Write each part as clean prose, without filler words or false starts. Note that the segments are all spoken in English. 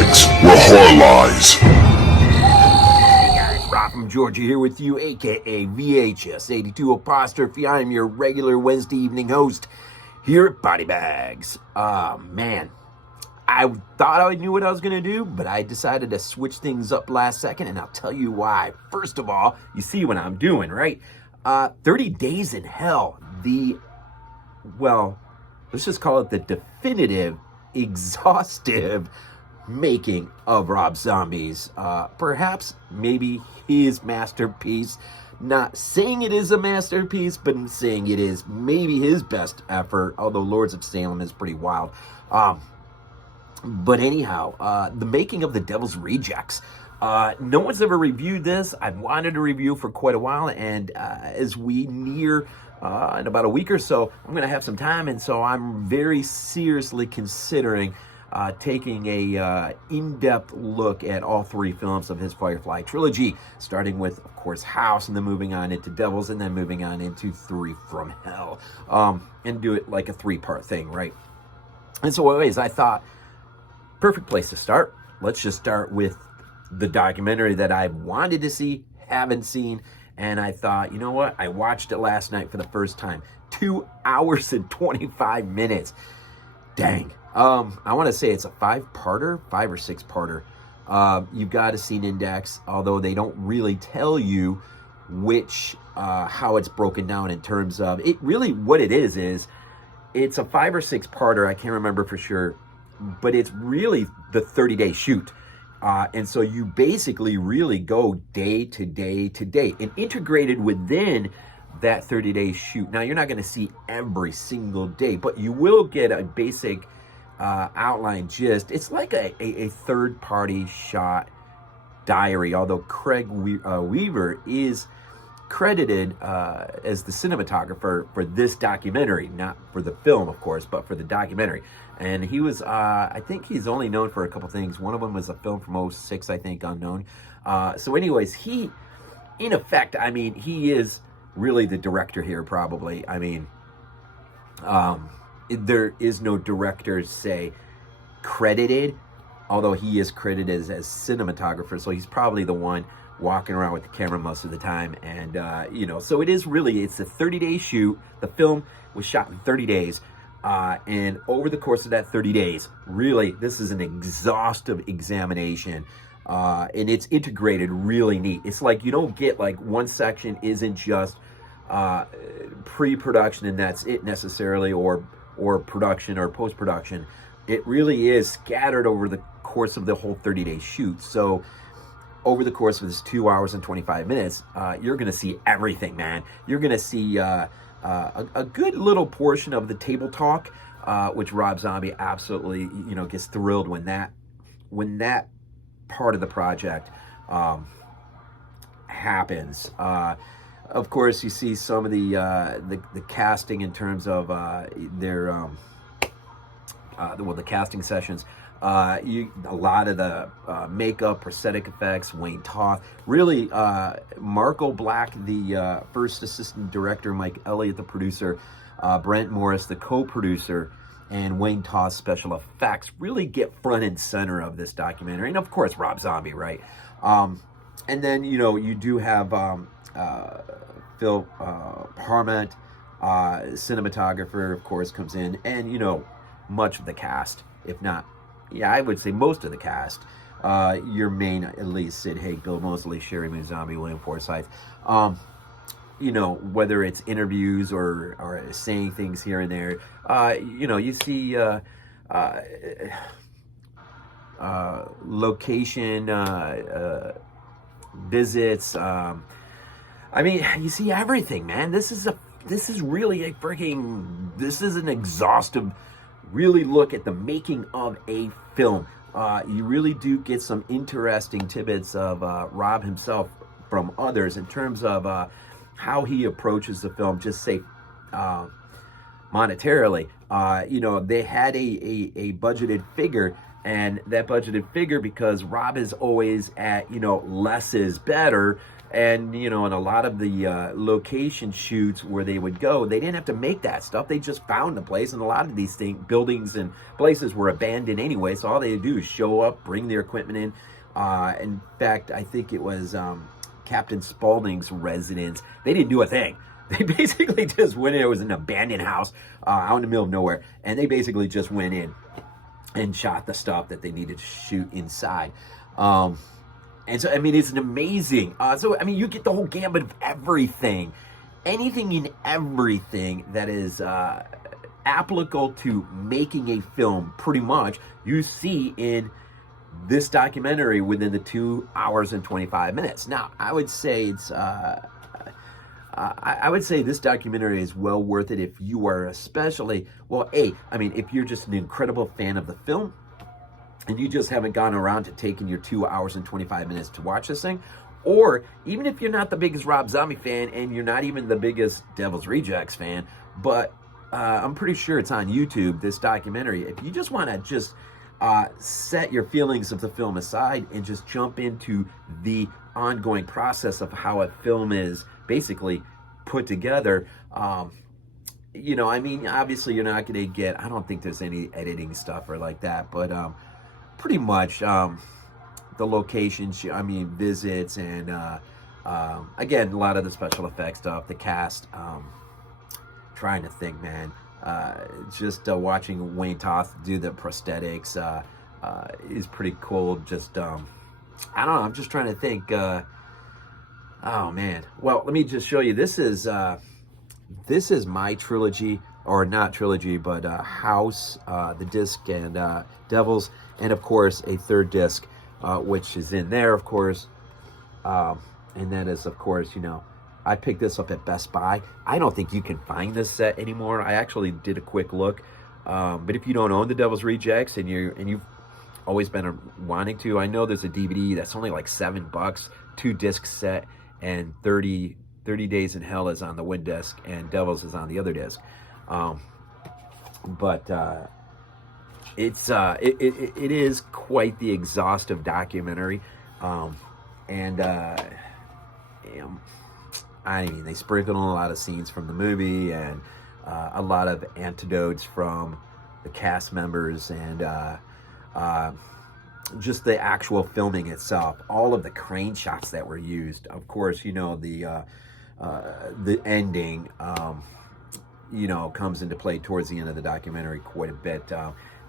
BodyBags, where horror lies. Hey guys, Rob from Georgia here with you, aka VHS82 apostrophe. I am your regular Wednesday evening host here at BodyBags. Man, I thought I knew what I was going to do, but I decided to switch things up last second, and I'll tell you why. First of all, you see what I'm doing, right? 30 Days in Hell, let's just call it the definitive, exhaustive making of Rob Zombie's, perhaps maybe his masterpiece. Not saying it is a masterpiece, but saying it is maybe his best effort, although Lords of Salem is pretty wild. But anyhow, the making of The Devil's Rejects. No one's ever reviewed this. I've wanted to review for quite a while, and as we near in about a week or so, I'm going to have some time, and so I'm very seriously considering taking a in-depth look at all three films of his Firefly trilogy, starting with, of course, House, and then moving on into Devils, and then moving on into Three from Hell, and do it like a three-part thing, right? And so anyways, I thought, perfect place to start. Let's just start with the documentary that I wanted to see, haven't seen, and I thought, you know what? I watched it last night for the first time. 2 hours and 25 minutes. Dang. I want to say it's a five or six parter. You've got a scene index, although they don't really tell you which, how it's broken down in terms of it. Really, what it is it's a 5 or 6 parter. I can't remember for sure, but it's really the 30-day shoot. And so you basically really go day to day to day, and integrated within that 30-day shoot. Now, you're not going to see every single day, but you will get a basic outline gist. It's like a third-party shot diary, although Craig Weaver is credited as the cinematographer for this documentary, not for the film, of course, but for the documentary. And he was, I think he's only known for a couple things. One of them was a film from 2006, I think, unknown. So anyways, he, in effect, I mean, he is really the director here, probably. I mean, there is no director, say, credited, although he is credited as cinematographer, so he's probably the one walking around with the camera most of the time. And, so it is really, it's a 30-day shoot. The film was shot in 30 days. And over the course of that 30 days, really, this is an exhaustive examination. And it's integrated really neat. It's like you don't get like one section isn't just pre-production and that's it necessarily, or production or post-production. It really is scattered over the course of the whole 30-day shoot. So over the course of this 2 hours and 25 minutes, you're going to see everything, man. You're going to see a good little portion of the table talk, which Rob Zombie absolutely, gets thrilled when that part of the project happens. Of course, you see some of the casting in terms of their the casting sessions. A lot of the makeup, prosthetic effects, Wayne Toth. Really, Marco Black, the first assistant director, Mike Elliott, the producer, Brent Morris, the co-producer, and Wayne Toth, special effects, really get front and center of this documentary. And of course, Rob Zombie, right? And then, you do have Phil Parmet, cinematographer, of course, comes in, and, much of the cast, if not, I would say most of the cast. Your main, at least, Sid Haig, Bill Moseley, Sheri, Zombie, William Forsythe. Whether it's interviews or saying things here and there, you see location visits. You see everything, man. This is really this is an exhaustive, really look at the making of a film. You really do get some interesting tidbits of Rob himself from others in terms of how he approaches the film, just say monetarily. They had a budgeted figure And that budgeted figure, because Rob is always at, less is better. And, in a lot of the location shoots where they would go, they didn't have to make that stuff. They just found the place. And a lot of these buildings and places were abandoned anyway. So all they do is show up, bring their equipment in. In fact, I think it was Captain Spaulding's residence. They didn't do a thing. They basically just went in. It was an abandoned house out in the middle of nowhere. And they basically just went in and shot the stuff that they needed to shoot inside. And so, it's an amazing, you get the whole gambit of everything. Anything and everything that is applicable to making a film, pretty much, you see in this documentary within the 2 hours and 25 minutes. Now, I would say it's... I would say this documentary is well worth it if you are especially, if you're just an incredible fan of the film and you just haven't gone around to taking your 2 hours and 25 minutes to watch this thing, or even if you're not the biggest Rob Zombie fan and you're not even the biggest Devil's Rejects fan, but I'm pretty sure it's on YouTube, this documentary. If you just want to set your feelings of the film aside and just jump into the ongoing process of how a film is basically put together, obviously you're not going to get, I don't think there's any editing stuff or like that, but pretty much the locations, visits, and again, a lot of the special effects stuff, the cast, trying to think, man, just watching Wayne Toth do the prosthetics is pretty cool. Just I don't know, I'm just trying to think. Oh man, well, let me just show you. This is my trilogy, or not trilogy, but House, the disc, and Devils, and of course a third disc, which is in there, of course, and that is, of course, I picked this up at Best Buy. I don't think you can find this set anymore. I actually did a quick look, but if you don't own the Devil's Rejects and you've always been wanting to, I know there's a DVD that's only like $7, 2-disc set, and 30 Days in Hell is on the one disc and Devils is on the other disc. But it is quite the exhaustive documentary, and they sprinkled on a lot of scenes from the movie and a lot of anecdotes from the cast members, and just the actual filming itself, all of the crane shots that were used. Of course, the ending, comes into play towards the end of the documentary quite a bit.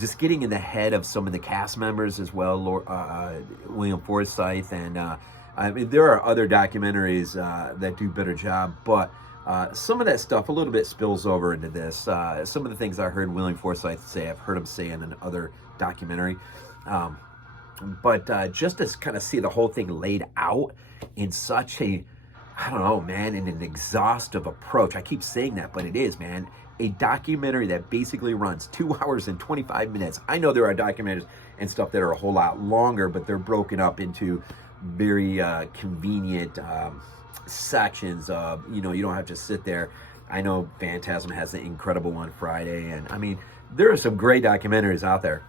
Just getting in the head of some of the cast members as well, William Forsythe, and there are other documentaries that do a better job, but some of that stuff a little bit spills over into this. Some of the things I heard William Forsythe say, I've heard him say in another documentary. But just to kind of see the whole thing laid out in such a, I don't know, man, in an exhaustive approach. I keep saying that, but it is, man. A documentary that basically runs 2 hours and 25 minutes. I know there are documentaries and stuff that are a whole lot longer, but they're broken up into very convenient sections of, you don't have to sit there. I know Phantasm has the incredible one Friday, and there are some great documentaries out there.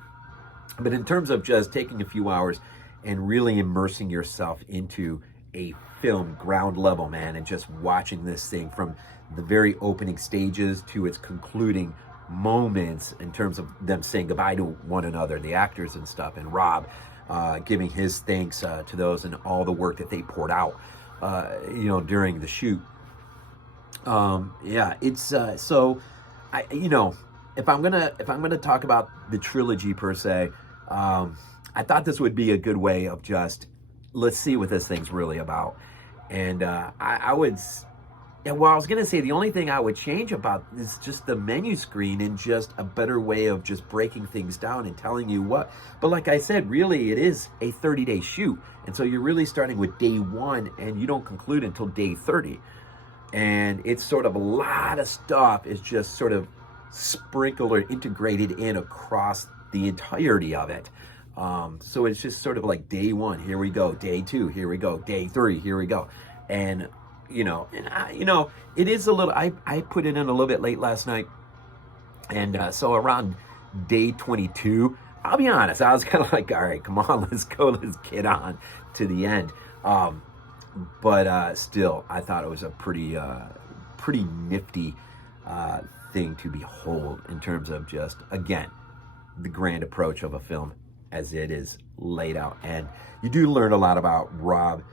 But in terms of just taking a few hours and really immersing yourself into a film ground level, man, and just watching this thing from the very opening stages to its concluding moments in terms of them saying goodbye to one another, the actors and stuff, and Rob giving his thanks to those and all the work that they poured out, during the shoot. It's so I, if I'm gonna talk about the trilogy per se, I thought this would be a good way of just, let's see what this thing's really about. And I was gonna say the only thing I would change about is just the menu screen and just a better way of just breaking things down and telling you what. But like I said, really it is a 30-day shoot, and so you're really starting with day 1 and you don't conclude until day 30. And it's sort of a lot of stuff is just sort of sprinkled or integrated in across the entirety of it. So it's just sort of like day 1, here we go, day 2, here we go, day 3, here we go. And it is a little, I put it in a little bit late last night, and so around day 22, I'll be honest, I was kind of like, all right, come on, let's go, let's get on to the end. But still, I thought it was a pretty nifty thing to behold in terms of just, again, the grand approach of a film as it is laid out. And you do learn a lot about Rob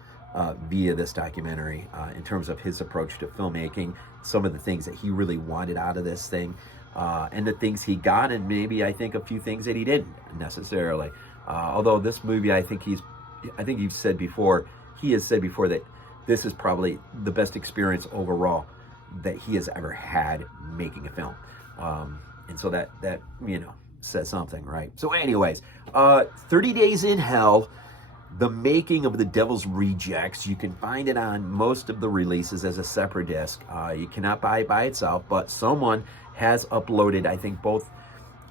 via this documentary in terms of his approach to filmmaking, some of the things that he really wanted out of this thing, and the things he got, and maybe I think a few things that he didn't necessarily. Although this movie, I think he has said before that this is probably the best experience overall that he has ever had making a film. And so that says something, right? So anyways, 30 Days in Hell, the making of The Devil's Rejects. You can find it on most of the releases as a separate disc. You cannot buy it by itself, but someone has uploaded, I think, both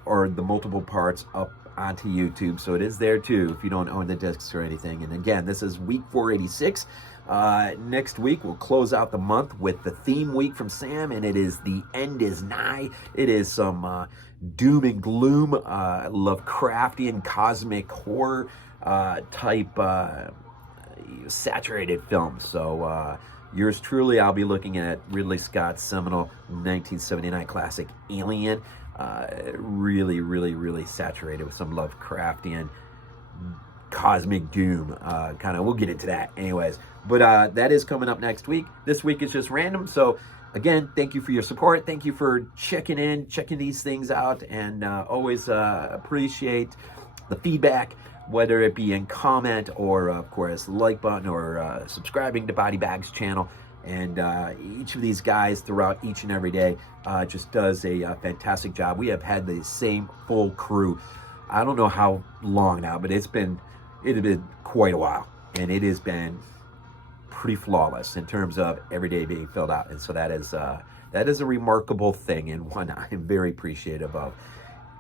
or the multiple parts up onto YouTube, so it is there too if you don't own the discs or anything. And again, this is week 486. Next week we'll close out the month with the theme week from Sam, and it is The End Is Nigh. It is some doom and gloom, Lovecraftian cosmic horror type saturated film. So yours truly, I'll be looking at Ridley Scott's seminal 1979 classic Alien. Really, really, really saturated with some Lovecraftian cosmic doom. We'll get into that anyways. But that is coming up next week. This week is just random. So again, thank you for your support. Thank you for checking these things out, and always appreciate the feedback, whether it be in comment or, of course, like button or subscribing to BodyBags channel. And each of these guys throughout each and every day just does a fantastic job. We have had the same full crew. I don't know how long now, but it has been quite a while, and it has been pretty flawless in terms of every day being filled out. And so that is a remarkable thing, and one I'm very appreciative of.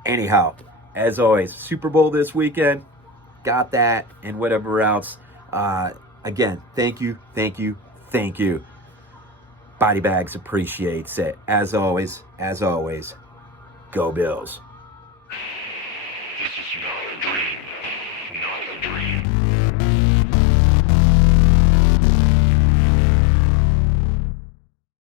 Anyhow, as always, Super Bowl this weekend. Got that, and whatever else. Again, thank you. BodyBags appreciates it. As always, go Bills.